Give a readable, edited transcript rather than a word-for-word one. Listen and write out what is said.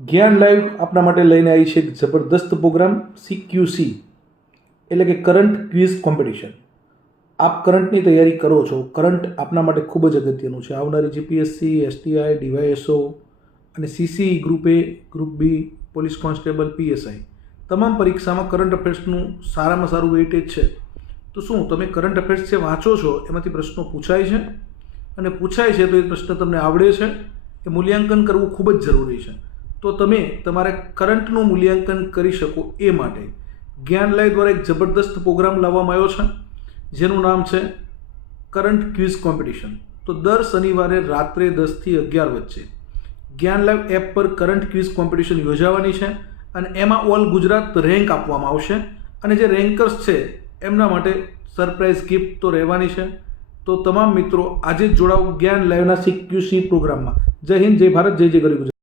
જ્ઞાન લાઈવ આપના માટે લઈને આવી છે એક જબરદસ્ત પ્રોગ્રામ CQC એટલે કે કરંટ ક્વિઝ કોમ્પિટિશન. આપ કરંટની તૈયારી કરો છો. કરંટ આપના માટે ખૂબ જ અગત્યનું છે. આવનારી GPSC, STI, DYSO અને CC group A, group B, police constable, PSI તમામ પરીક્ષામાં કરંટ અફેર્સનું સારામાં સારું વેઇટેજ છે. તો શું તમે કરંટ અફેર્સ જે વાંચો છો એમાંથી પ્રશ્નો પૂછાય છે? અને પૂછાય છે તો એ પ્રશ્ન તમને આવડે છે? એ મૂલ્યાંકન કરવું ખૂબ જ જરૂરી છે. તો તમે તમારે કરંટનું મૂલ્યાંકન કરી શકો એ માટે જ્ઞાન લાઈવ દ્વારા એક જબરદસ્ત પ્રોગ્રામ લાવવામાં આવ્યો છે જેનું નામ છે કરંટ ક્વિઝ કોમ્પિટિશન. તો દર શનિવારે રાત્રે 10 થી 11 વચ્ચે જ્ઞાન લાઈવ એપ પર કરંટ ક્વિઝ કોમ્પિટિશન યોજાવાની છે અને એમાં ઓલ ગુજરાત રેન્ક આપવામાં આવશે અને જે રેન્કર્સ છે એમના માટે સરપ્રાઇઝ ગિફ્ટ તો રહેવાની છે. તો તમામ મિત્રો આજે જ જોડાઓ જ્ઞાન લાઈવના CQC પ્રોગ્રામમાં. જય હિન્દ, જય ભારત, જય જય ગરી ગુજરાત.